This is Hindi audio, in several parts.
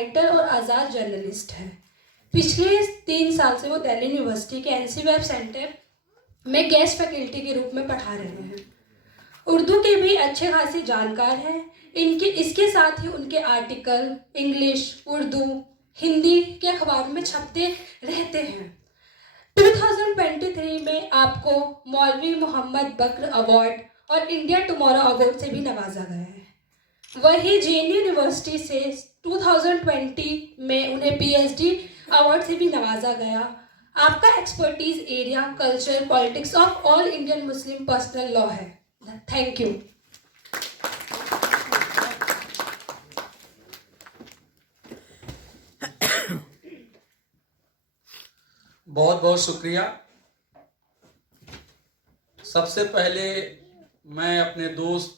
राइटर और आज़ाद जर्नलिस्ट हैं। पिछले 3 साल से वो दिल्ली यूनिवर्सिटी के एनसी वेब सेंटर में गेस्ट फैकल्टी के रूप में पढ़ा रहे हैं। उर्दू के भी अच्छे खासी जानकार हैं। इसके साथ ही उनके आर्टिकल इंग्लिश, उर्दू, हिंदी के अखबारों में छपते रहते हैं। 2023 में आपको मौलवी मोहम्मद बकर अवार्ड और इंडिया टुमारो अवार्ड से भी नवाजा गया है। वही जेएनयू यूनिवर्सिटी से 2020 में उन्हें पीएचडी अवार्ड से भी नवाजा गया। आपका expertise area culture, politics of all Indian Muslim personal law है। Thank you. बहुत बहुत शुक्रिया। सबसे पहले मैं अपने दोस्त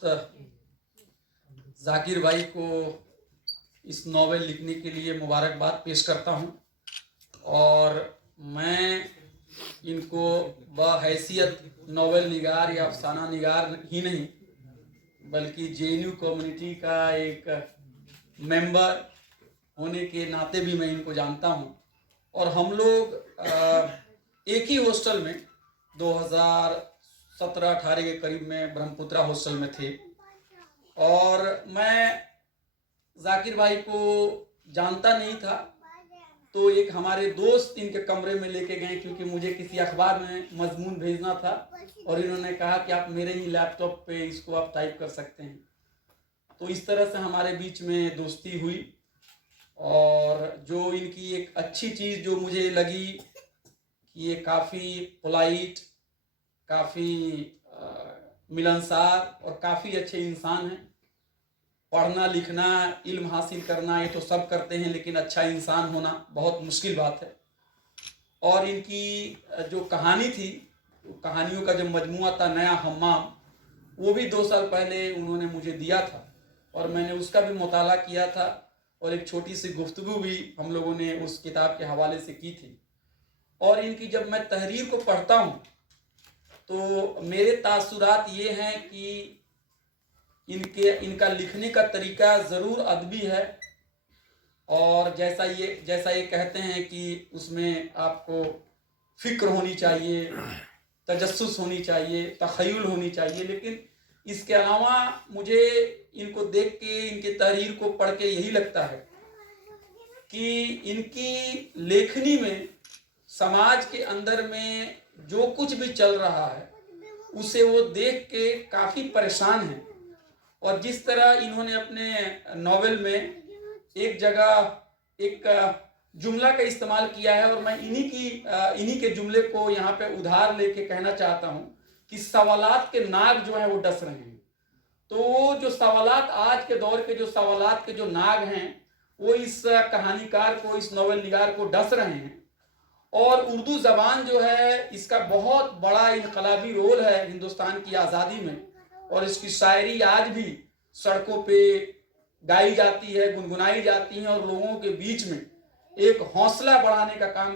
जाकिर भाई को इस नॉवेल लिखने के लिए मुबारकबाद पेश करता हूं और मैं इनको बहैसियत नॉवेल निगार या अफसाना निगार ही नहीं बल्कि जेएनयू कम्युनिटी का एक मेंबर होने के नाते भी मैं इनको जानता हूं और हम लोग एक ही हॉस्टल में 2017-18 के करीब में ब्रह्मपुत्रा हॉस्टल में थे और मैं जाकिर भाई को जानता नहीं था, तो एक हमारे दोस्त इनके कमरे में लेके गए क्योंकि मुझे किसी अखबार में मजमून भेजना था और इन्होंने कहा कि आप मेरे ही लैपटॉप पे इसको आप टाइप कर सकते हैं। तो इस तरह से हमारे बीच में दोस्ती हुई और जो इनकी एक अच्छी चीज़ जो मुझे लगी कि ये काफ़ी पोलाइट, काफ़ी मिलनसार और काफ़ी अच्छे इंसान हैं। पढ़ना लिखना, इल्म हासिल करना ये तो सब करते हैं, लेकिन अच्छा इंसान होना बहुत मुश्किल बात है। और इनकी जो कहानी थी, कहानियों का जो मजमुआ था नया हम्माम, वो भी 2 साल पहले उन्होंने मुझे दिया था और मैंने उसका भी मुताला किया था और एक छोटी सी गुफ्तगू भी हम लोगों ने उस किताब के हवाले से की थी। और इनकी जब मैं तहरीर को पढ़ता हूँ तो मेरे तासुरात ये हैं कि इनका लिखने का तरीका ज़रूर अदबी है और जैसा ये कहते हैं कि उसमें आपको फ़िक्र होनी चाहिए, तजस्सुस होनी चाहिए, तख़य्युल होनी चाहिए, लेकिन इसके अलावा मुझे इनको देख के, इनके तहरीर को पढ़ के यही लगता है कि इनकी लेखनी में समाज के अंदर में जो कुछ भी चल रहा है उसे वो देख के काफ़ी परेशान हैं। और जिस तरह इन्होंने अपने नॉवेल में एक जगह एक जुमला का इस्तेमाल किया है और मैं इन्हीं के जुमले को यहाँ पे उधार लेके कहना चाहता हूँ कि सवालात के नाग जो हैं वो डस रहे हैं। तो जो सवालात, आज के दौर के जो सवालात के जो नाग हैं वो इस कहानीकार को, इस नॉवेल निगार को डस रहे हैं। और उर्दू ज़बान जो है इसका बहुत बड़ा इनकलाबी रोल है हिंदुस्तान की आज़ादी में और इसकी शायरी आज भी सड़कों पे गाई जाती है, गुनगुनाई जाती है और लोगों के बीच में एक हौसला बढ़ाने का काम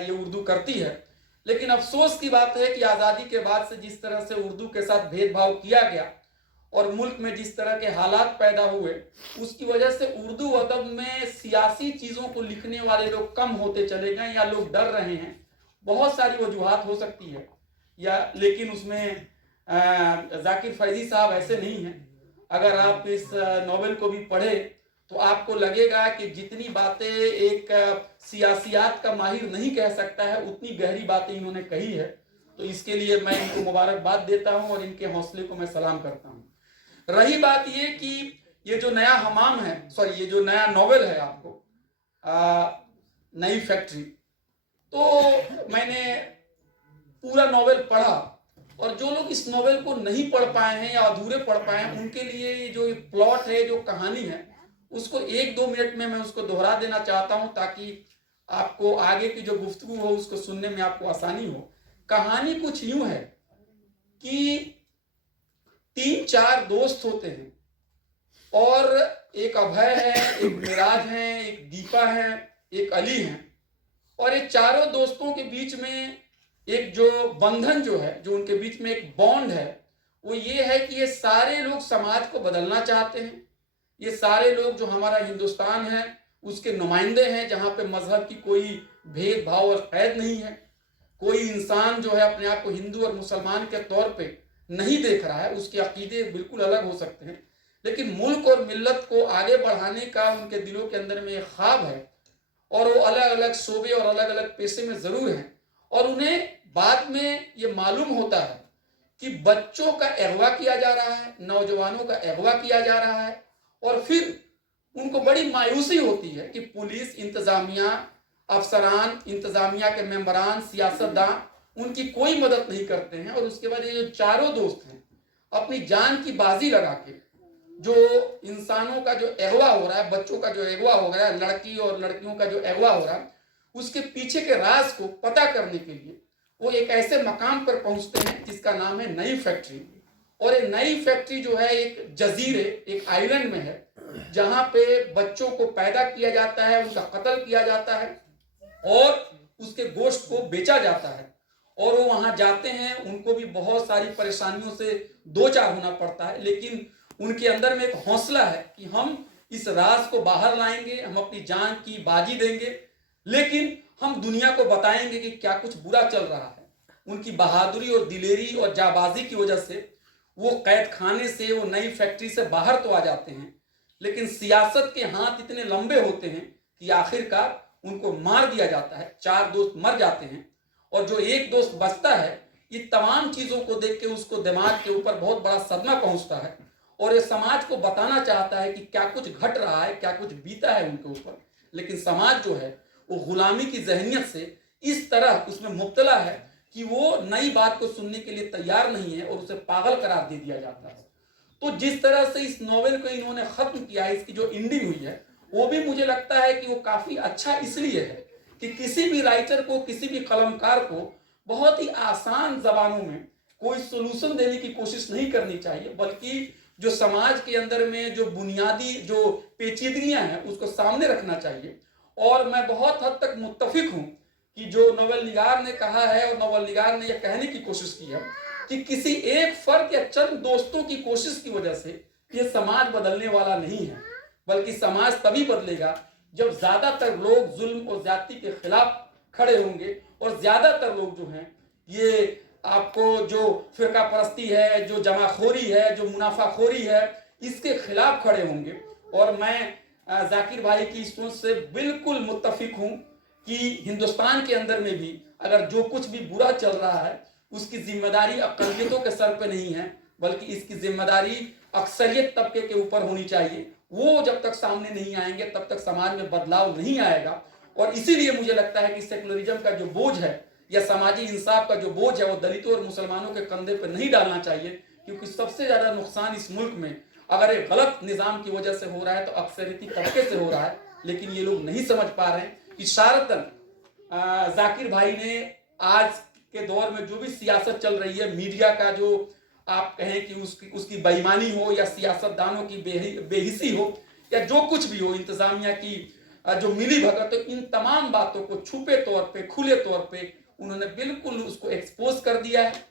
ये उर्दू करती है। लेकिन अफसोस की बात है कि आज़ादी के बाद से जिस तरह से उर्दू के साथ भेदभाव किया गया और मुल्क में जिस तरह के हालात पैदा हुए, उसकी वजह से उर्दू अदब में सियासी चीज़ों को लिखने वाले लोग कम होते चले गए या लोग डर रहे हैं। बहुत सारी वजूहात हो सकती है लेकिन उसमें जाकिर फैजी साहब ऐसे नहीं हैं। अगर आप इस नॉवेल को भी पढ़े तो आपको लगेगा कि जितनी बातें एक सियासियात का माहिर नहीं कह सकता है उतनी गहरी बातें इन्होंने कही है। तो इसके लिए मैं इनको मुबारकबाद देता हूं और इनके हौसले को मैं सलाम करता हूं। रही बात ये कि ये जो नया हमाम है, ये जो नया नॉवेल है आपको नई फैक्ट्री, तो मैंने पूरा नॉवेल पढ़ा और जो लोग इस नॉवेल को नहीं पढ़ पाए हैं या अधूरे पढ़ पाए हैं उनके लिए जो प्लॉट है, जो कहानी है, उसको 1-2 मिनट में मैं उसको दोहरा देना चाहता हूं ताकि आपको आगे की जो गुफ्तगू हो उसको सुनने में आपको आसानी हो। कहानी कुछ यूं है कि 3-4 दोस्त होते हैं और एक अभय है, एक मिराज है, एक दीपा है, एक अली है और ये चारों दोस्तों के बीच में एक जो बंधन जो है, जो उनके बीच में एक बॉन्ड है, वो ये है कि ये सारे लोग समाज को बदलना चाहते हैं। ये सारे लोग जो हमारा हिंदुस्तान है उसके नुमाइंदे हैं, जहाँ पे मजहब की कोई भेदभाव और कैद नहीं है। कोई इंसान जो है अपने आप को हिंदू और मुसलमान के तौर पे नहीं देख रहा है, उसके अकीदे बिल्कुल अलग हो सकते हैं, लेकिन मुल्क और मिल्लत को आगे बढ़ाने का उनके दिलों के अंदर में एक ख्वाब है और वो अलग अलग शोबे और अलग अलग पेशे में ज़रूर हैं। और उन्हें बाद में ये मालूम होता है कि बच्चों का अगवा किया जा रहा है, नौजवानों का अगवा किया जा रहा है, और फिर उनको बड़ी मायूसी होती है कि पुलिस, इंतज़ामिया, अफसरान, इंतज़ामिया के मेंबरान, सियासतदान उनकी कोई मदद नहीं करते हैं। और उसके बाद ये जो चारों दोस्त हैं अपनी जान की बाजी लगा के जो इंसानों का जो अगवा हो रहा है, बच्चों का जो अगवा हो रहा है, लड़की और लड़कियों का जो अगवा हो रहा है, उसके पीछे के राज को पता करने के लिए वो एक ऐसे मकाम पर पहुंचते हैं जिसका नाम है नई फैक्ट्री। और ये नई फैक्ट्री जो है एक जजीरे, एक आइलैंड में है, जहां पे बच्चों को पैदा किया जाता है, उनका कत्ल किया जाता है और उसके गोश्त को बेचा जाता है। और वो वहां जाते हैं, उनको भी बहुत सारी परेशानियों से दो चार होना पड़ता है, लेकिन उनके अंदर में एक हौसला है कि हम इस राज को बाहर लाएंगे, हम अपनी जान की बाजी देंगे, लेकिन हम दुनिया को बताएंगे कि क्या कुछ बुरा चल रहा है। उनकी बहादुरी और दिलेरी और जाबाजी की वजह से वो कैद खाने से, वो नई फैक्ट्री से बाहर तो आ जाते हैं, लेकिन सियासत के हाथ इतने लंबे होते हैं कि आखिरकार उनको मार दिया जाता है। चार दोस्त मर जाते हैं और जो एक दोस्त बचता है, ये तमाम चीज़ों को देख के उसको दिमाग के ऊपर बहुत बड़ा सदमा पहुंचता है और ये समाज को बताना चाहता है कि क्या कुछ घट रहा है, क्या कुछ बीता है उनके ऊपर। लेकिन समाज जो है वो गुलामी की जहनीत से इस तरह उसमें मुब्तला है कि वो नई बात को सुनने के लिए तैयार नहीं है और उसे पागल करार दे दिया जाता है। तो जिस तरह से इस नॉवेल को इन्होंने खत्म किया है, इसकी जो एंडिंग हुई है, वो भी मुझे लगता है कि वो काफी अच्छा इसलिए है कि किसी भी राइटर को, किसी भी कलमकार को बहुत ही आसान जबानों में कोई सोल्यूशन देने की कोशिश नहीं करनी चाहिए, बल्कि जो समाज के अंदर में जो बुनियादी जो पेचीदगियां हैं उसको सामने रखना चाहिए। और मैं बहुत हद तक मुत्तफिक हूं कि जो नोवेल निगार ने कहा है और नोवेल निगार ने यह कहने की कोशिश की है कि किसी एक फर्द या चंद दोस्तों की कोशिश की वजह से ये समाज बदलने वाला नहीं है, बल्कि समाज तभी बदलेगा जब ज्यादातर लोग जुल्म और ज्यादती के खिलाफ खड़े होंगे और ज्यादातर लोग जो हैं ये आपको जो फिरका परस्ती है, जो जमाखोरी है, जो मुनाफाखोरी है, इसके खिलाफ खड़े होंगे। और मैं जाकिर भाई की सोच से बिल्कुल मुत्तफिक हूँ कि हिंदुस्तान के अंदर में भी अगर जो कुछ भी बुरा चल रहा है उसकी जिम्मेदारी अक़लियतों के सर पे नहीं है, बल्कि इसकी जिम्मेदारी अक्सरियत तबके के ऊपर होनी चाहिए। वो जब तक सामने नहीं आएंगे तब तक समाज में बदलाव नहीं आएगा। और इसीलिए मुझे लगता है कि सेकुलरिज्म का जो बोझ है या समाजी इंसाफ का जो बोझ है वो दलितों और मुसलमानों के कंधे पर नहीं डालना चाहिए, क्योंकि सबसे ज़्यादा नुकसान इस मुल्क में अगर एक गलत निज़ाम की वजह से हो रहा है तो अक्सरियती तबके से हो रहा है। लेकिन ये लोग नहीं समझ पा रहे हैं। इशारतन जाकिर भाई ने आज के दौर में जो भी सियासत चल रही है, मीडिया का जो आप कहें कि उसकी बेईमानी हो या सियासतदानों की बेहिसी हो या जो कुछ भी हो, इंतजामिया की जो मिली भगत, तो इन तमाम बातों को छुपे तौर पे, खुले तौर पे उन्होंने बिल्कुल उसको एक्सपोज कर दिया है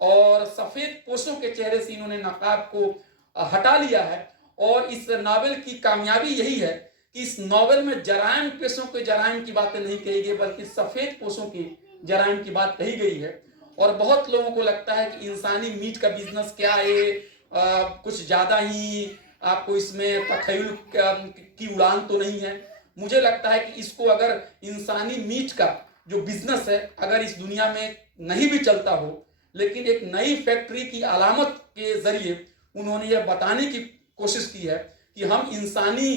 और सफ़ेद पोशों के चेहरे से इन्होंने नकाब को हटा लिया है। और इस नावल की कामयाबी यही है कि इस नावल में जराइम पेशों के जराइम की बातें नहीं कही गई, बल्कि सफ़ेद पोशों की जराइम की बात कही गई है। और बहुत लोगों को लगता है कि इंसानी मीट का बिजनेस क्या है, कुछ ज़्यादा ही आपको इसमें तखय्युल की उड़ान तो नहीं है। मुझे लगता है कि इसको अगर इंसानी मीट का जो बिजनेस है अगर इस दुनिया में नहीं भी चलता हो, लेकिन एक नई फैक्ट्री की अलामत के जरिए उन्होंने यह बताने की कोशिश की है कि हम इंसानी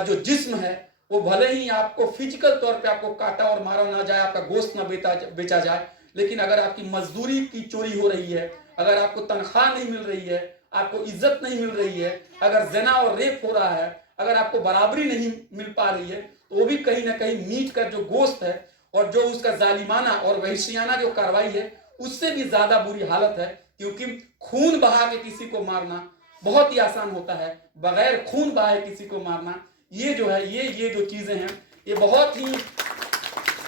जो जिस्म है वो भले ही आपको फिजिकल तौर पे आपको काटा और मारा ना जाए, आपका गोश्त ना बेचा जाए, लेकिन अगर आपकी मजदूरी की चोरी हो रही है, अगर आपको तनख्वाह नहीं मिल रही है, आपको इज्जत नहीं मिल रही है, अगर जना और रेप हो रहा है, अगर आपको बराबरी नहीं मिल पा रही है, तो वो भी कहीं ना कहीं मीट का जो गोश्त है और जो उसका जालिमाना और वहशियाना जो कार्रवाई है उससे भी ज्यादा बुरी हालत है। क्योंकि खून बहा के किसी को मारना बहुत ही आसान होता है, बगैर खून बहाए किसी को मारना ये जो है ये जो चीजें हैं ये बहुत ही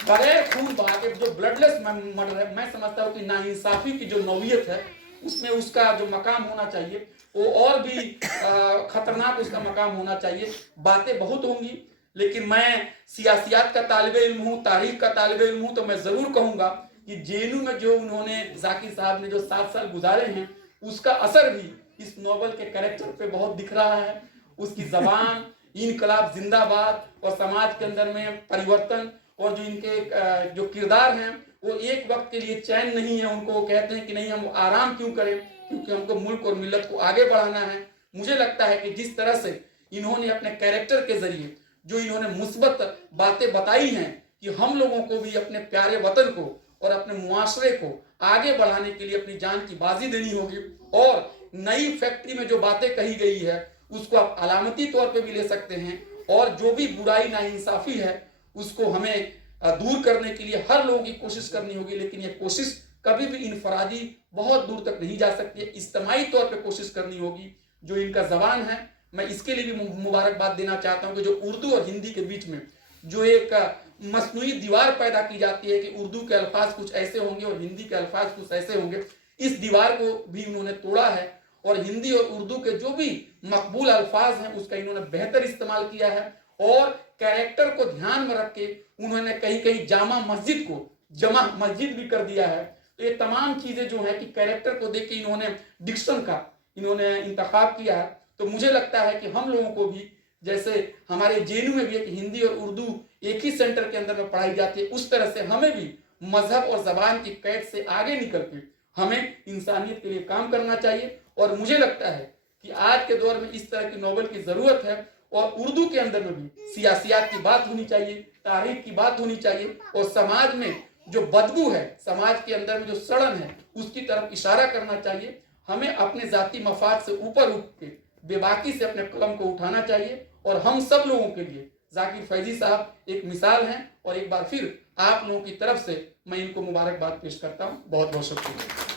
बगैर खून बहा के जो ब्लडलेस मर्डर है, मैं समझता हूँ कि नाइंसाफी की जो नौयत है उसमें उसका जो मकाम होना चाहिए वो और भी खतरनाक उसका मकाम होना चाहिए। बातें बहुत होंगी लेकिन मैं सियासियात का तालिब इल्म हूँ, तारीख का तालिब इल्म हूँ, तो मैं ज़रूर कहूँगा कि जेएनयू में जो उन्होंने जाकिर साहब ने जो 7 साल गुजारे हैं, उसका असर भी इस नोबल के कैरेक्टर पे बहुत दिख रहा है। उसकी जबान, इनकलाब जिंदाबाद और समाज के अंदर में परिवर्तन, और जो इनके जो किरदार हैं वो एक वक्त के लिए चैन नहीं है। उनको वो कहते हैं कि नहीं, हम आराम क्यों करें, क्योंकि हमको मुल्क और मिल्लत को आगे बढ़ाना है। मुझे लगता है कि जिस तरह से इन्होंने अपने कैरेक्टर के जरिए जो इन्होंने मुस्बत बातें बताई हैं कि हम लोगों को भी अपने प्यारे वतन को और अपने मुआशरे को आगे बढ़ाने के लिए अपनी जान की बाजी देनी होगी, और नई फैक्ट्री में जो बातें कही गई है उसको आप अलामती तौर पे भी ले सकते हैं, और जो भी बुराई नाइंसाफी है उसको हमें दूर करने के लिए हर लोगों की कोशिश करनी होगी। लेकिन ये कोशिश कभी भी इनफरादी बहुत दूर तक नहीं जा सकती है, इज्तिमाई तौर पे कोशिश करनी होगी। जो इनका जबान है, मैं इसके लिए भी मुबारकबाद देना चाहता हूँ कि जो उर्दू और हिंदी के बीच में जो एक मसनूई दीवार पैदा की जाती है कि उर्दू के अल्फाज कुछ ऐसे होंगे और हिंदी के अल्फाज कुछ ऐसे होंगे, इस दीवार को भी उन्होंने तोड़ा है, और हिंदी और उर्दू के जो भी मकबूल अल्फाज हैं उसका इन्होंने बेहतर इस्तेमाल किया है। और कैरेक्टर को ध्यान में रख के उन्होंने कहीं कहीं जामा मस्जिद को जमा मस्जिद भी कर दिया है। तो ये तमाम चीजें जो है कि कैरेक्टर को देख के इन्होंने डिक्शन का इन्होंने इंतखाब किया है। तो मुझे लगता है कि हम लोगों को भी, जैसे हमारे जेएनयू में भी एक हिंदी और उर्दू एक ही सेंटर के अंदर में पढ़ाई जाती है, उस तरह से हमें भी मजहब और जबान की कैद से आगे निकल के हमें इंसानियत के लिए काम करना चाहिए। और मुझे लगता है कि आज के दौर में इस तरह की नोबल की जरूरत है, और उर्दू के अंदर में भी सियासियात की बात होनी चाहिए, तारीख की बात होनी चाहिए, और समाज में जो बदबू है, समाज के अंदर में जो सड़न है, उसकी तरफ इशारा करना चाहिए। हमें अपने जाती मफाद से ऊपर उठ के बेबाकी से अपने कलम को उठाना चाहिए, और हम सब लोगों के लिए जाकिर फैजी साहब एक मिसाल हैं। और एक बार फिर आप लोगों की तरफ से मैं इनको मुबारकबाद पेश करता हूँ। बहुत बहुत शुक्रिया।